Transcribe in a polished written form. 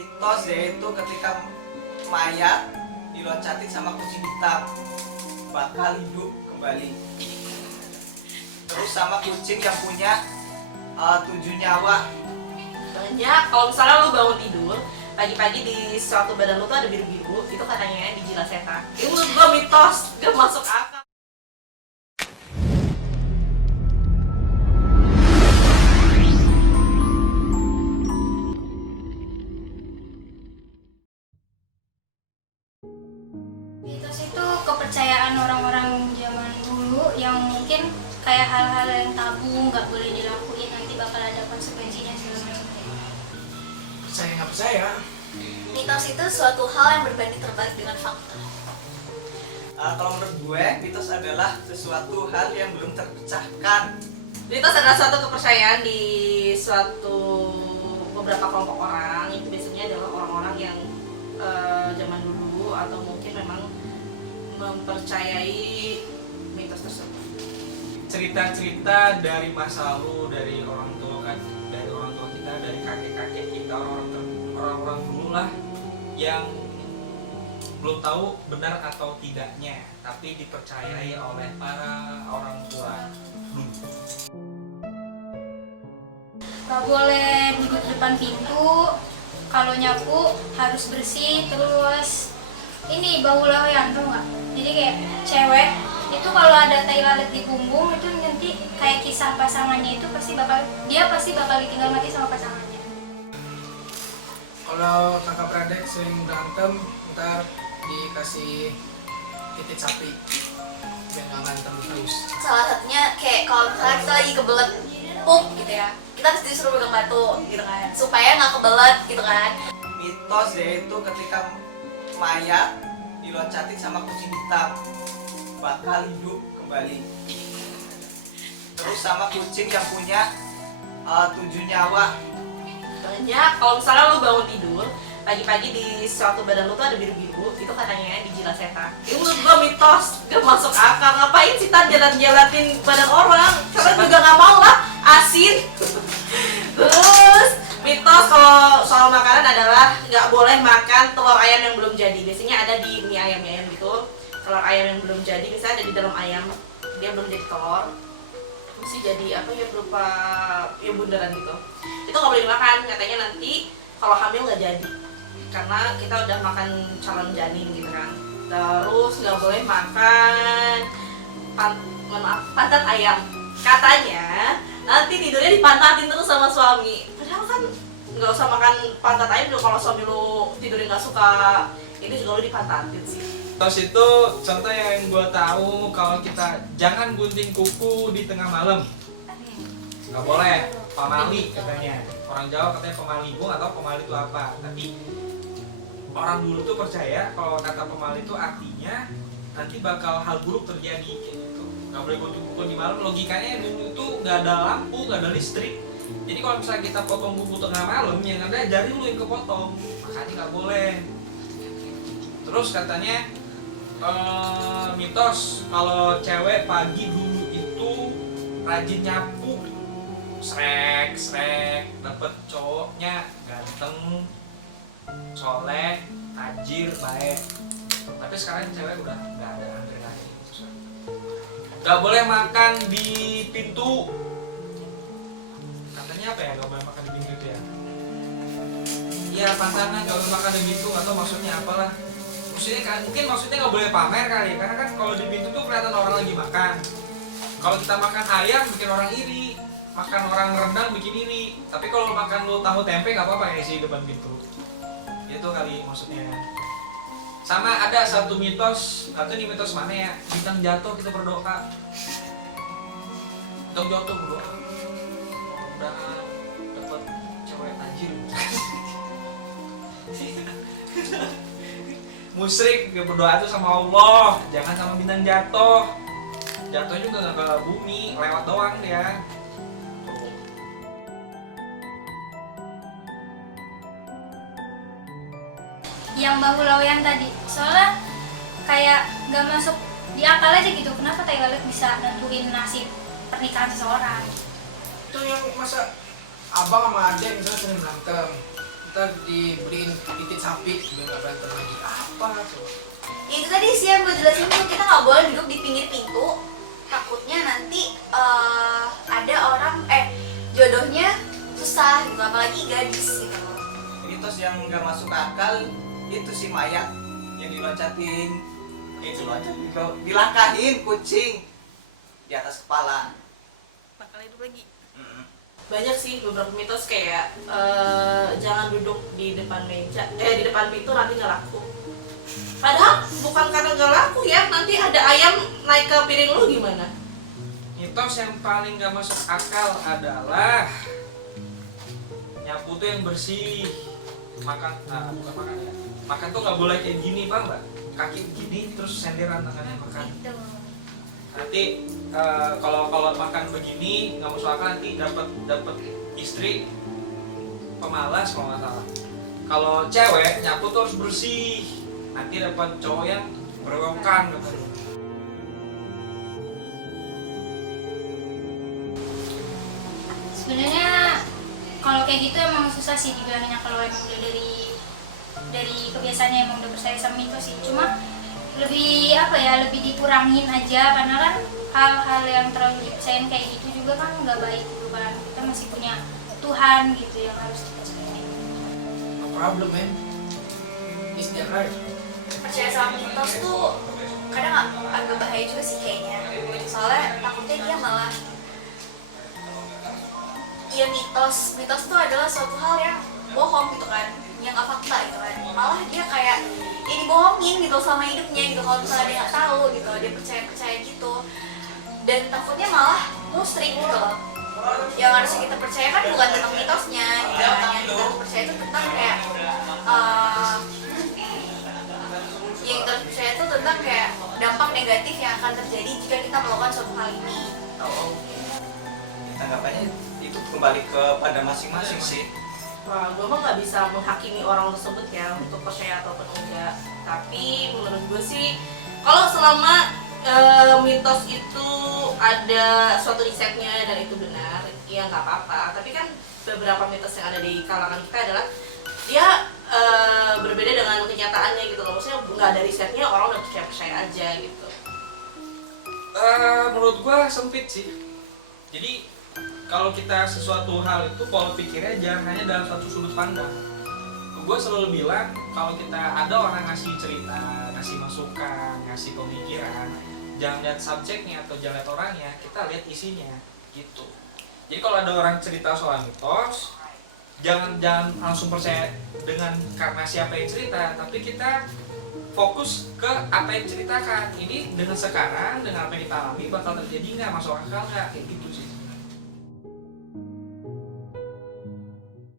Mitos yaitu ketika mayat diloncatin sama kucing hitam bakal hidup kembali. Terus sama kucing yang punya 7 nyawa. Banyak. Kalau misalnya lu bangun tidur pagi-pagi di suatu badan lu tuh ada biru-biru, itu katanya dijilat setan. Ini menurut gua mitos, gak masuk akal. Mitos itu kepercayaan orang-orang zaman dulu yang mungkin kayak hal-hal yang tabu, nggak boleh dilakuin, nanti bakal ada konsekuensinya segala macam. Percaya nggak percaya? Mitos itu suatu hal yang berbanding terbalik dengan fakta. Kalau menurut gue, mitos adalah sesuatu hal yang belum terpecahkan. Mitos adalah suatu kepercayaan di suatu beberapa kelompok orang. Itu biasanya adalah orang-orang yang zaman dulu atau mungkin memang mempercayai mitos tersebut. Cerita-cerita dari masa lalu, dari orang tua kan, dari orang tua kita, dari kakek-kakek kita, orang-orang dulu lah yang belum tahu benar atau tidaknya, tapi dipercayai oleh para orang tua dulu. Nggak boleh duduk depan pintu, kalau nyapu harus bersih, terus ini bau lawean, tau nggak? Jadi kayak cewek itu kalau ada tai lalat di punggung itu nanti kayak kisah pasangannya itu pasti bakal ditinggal mati sama pasangannya. Kalau kakak beradik sering berantem, ntar dikasih titik sapi biar nggak ngantem terus. Salah satunya kayak kalau misalnya kita lagi kebelet pup gitu ya, kita harus disuruh pegang batu gitu kan, supaya nggak kebelet gitu kan. Mitos yaitu ketika mayat diloncatin sama kucing hitam bakal hidup kembali. Terus sama kucing yang punya 7 nyawa. Banyak. Kalau misalnya lu bangun tidur pagi-pagi di suatu badan lu tuh ada biru-biru, itu katanya dijilat setan. Ini menurut gua mitos, gak masuk akal. Ngapain sih tan jalat-jalatin badan orang? Karena juga gak mau lah asin. Terus mitos kalau soal makanan adalah nggak boleh makan telur ayam yang belum jadi. Biasanya ada di mie ayam gitu. Telur ayam yang belum jadi, misalnya ada di dalam ayam, dia belum jadi telur, mesti jadi apa ya, berupa ya bundaran gitu. Itu nggak boleh dimakan, katanya nanti kalau hamil nggak jadi, karena kita udah makan calon janin gitu kan. Terus nggak boleh makan pantat ayam, katanya nanti tidurnya dipantatin terus sama suami. Padahal kan nggak usah makan pantat ayam dulu, kalau suami lu tidurnya nggak suka ini juga lu dipantatin sih. Mitos itu contoh yang gue tahu, kalau kita jangan gunting kuku di tengah malam, nggak boleh. Pamali katanya, orang Jawa katanya pamali. Gue nggak tahu pamali itu apa, tapi orang dulu tuh percaya kalau kata pamali itu artinya nanti bakal hal buruk terjadi kayak gitu. Nggak boleh gunting kuku di malam. Logikanya dulu tuh nggak ada lampu, nggak ada listrik. Jadi kalau misalnya kita potong kuku tengah malam, yang ada jari lu yang kepotong, makanya nggak boleh. Terus katanya mitos kalau cewek pagi dulu itu rajin nyapu, srek dapet cowoknya ganteng, soleh, tajir, baik. Tapi sekarang cewek udah nggak ada lagi. Nggak boleh makan di pintu. Katanya apa ya, nggak boleh makan di pintu itu ya? Iya, pantangan nggak boleh makan di pintu, atau maksudnya apalah. Mungkin maksudnya nggak boleh pamer kali, karena kan kalau di pintu tuh kelihatan orang lagi makan. Kalau kita makan ayam bikin orang iri, makan orang rendang bikin iri. Tapi kalau makan lu tahu tempe nggak apa-apa ya sih depan pintu. Itu kali maksudnya. Sama ada satu mitos, atau ini mitos mana ya? Bintang jatuh kita berdoa. Bintang jatuh berdoa. Udah dapat cewek tajir. Musyrik berdoa tuh sama Allah, jangan sama bintang jatuh. Jatuh juga nggak ke bumi, lewat doang dia. Tuh. Yang bahu lawean tadi, soalnya kayak nggak masuk di akal aja gitu. Kenapa tai lalat bisa nentuin nasib pernikahan seseorang? Itu yang masa abang sama adik misalnya sering berantem, ntar dibeliin titik sapi biar nggak berantem lagi. Apa tuh? Ya, itu tadi sih yang gue jelasin tuh, kita nggak boleh duduk di pinggir pintu, takutnya nanti ada orang jodohnya susah gitu, apalagi gadis gitu. Mitos yang nggak masuk akal itu si mayat yang diloncatin, dilangkahin kucing di atas kepala. Bakal hidup lagi. Mm-mm. Banyak sih beberapa mitos kayak jangan duduk di depan meja, di depan pintu nanti nggak laku. Padahal bukan karena nggak laku ya, nanti ada ayam naik ke piring lu gimana? Mitos yang paling gak masuk akal adalah nyapu tuh yang bersih. Makan, bukan makan ya. Makan tuh nggak boleh kayak gini, paham nggak? Kaki gini terus senderan tangannya makan. Gitu. Nanti kalau makan begini nggak masuk akal, nanti dapat istri pemalas kalau nggak salah. Kalau cewek nyapu tuh harus bersih, nanti dapat cowok yang berewokan katanya. Sebenarnya kalau kayak gitu emang susah sih dibilanginnya, kalau emang udah dari kebiasaannya emang udah percaya sama mitos sih. Cuma lebih lebih dikurangin aja, karena kan hal-hal yang terlalu dipercayain kayak gitu juga kan nggak baik gitu kan. Kita masih punya Tuhan gitu yang harus dipercayain. No problem, man. It's their right. Percaya sama mitos tuh kadang agak bahaya juga sih kayaknya, soalnya takutnya dia malah, ya mitos tuh adalah suatu hal yang bohong gitu kan, yang nggak fakta gitu kan, malah dia kayak ya dibohongin gitu sama hidupnya gitu, kalau misalnya dia nggak tahu gitu, dia percaya gitu, dan takutnya malah musrik gitu loh. Yang harusnya kita percaya kan bukan tentang mitosnya gitu, yang kita harus percaya itu tentang kayak yang kita harus percaya itu tentang kayak dampak negatif yang akan terjadi jika kita melakukan suatu hal ini. Tanggapannya itu kembali kepada masing-masing sih. Wah, gue mah nggak bisa menghakimi orang tersebut ya untuk percaya ataupun enggak. Tapi menurut gue sih, kalau selama mitos itu ada suatu risetnya dan itu benar, ya nggak apa-apa. Tapi kan beberapa mitos yang ada di kalangan kita adalah dia berbeda dengan kenyataannya gitu loh. Maksudnya nggak ada risetnya, orang udah percaya aja gitu. Menurut gua sempit sih. Jadi kalau kita sesuatu hal itu pola pikirnya jangan hanya dalam satu sudut pandang. Gue selalu bilang kalau kita ada orang ngasih cerita, ngasih masukan, ngasih pemikiran, jangan lihat subjeknya atau jangan lihat orangnya, kita lihat isinya gitu. Jadi kalau ada orang cerita soal mitos, jangan langsung percaya dengan karena siapa yang cerita, tapi kita fokus ke apa yang diceritakan. Ini dengan sekarang, dengan apa yang kita alami bakal terjadi nggak, masuk akal nggak, kayak gitu sih.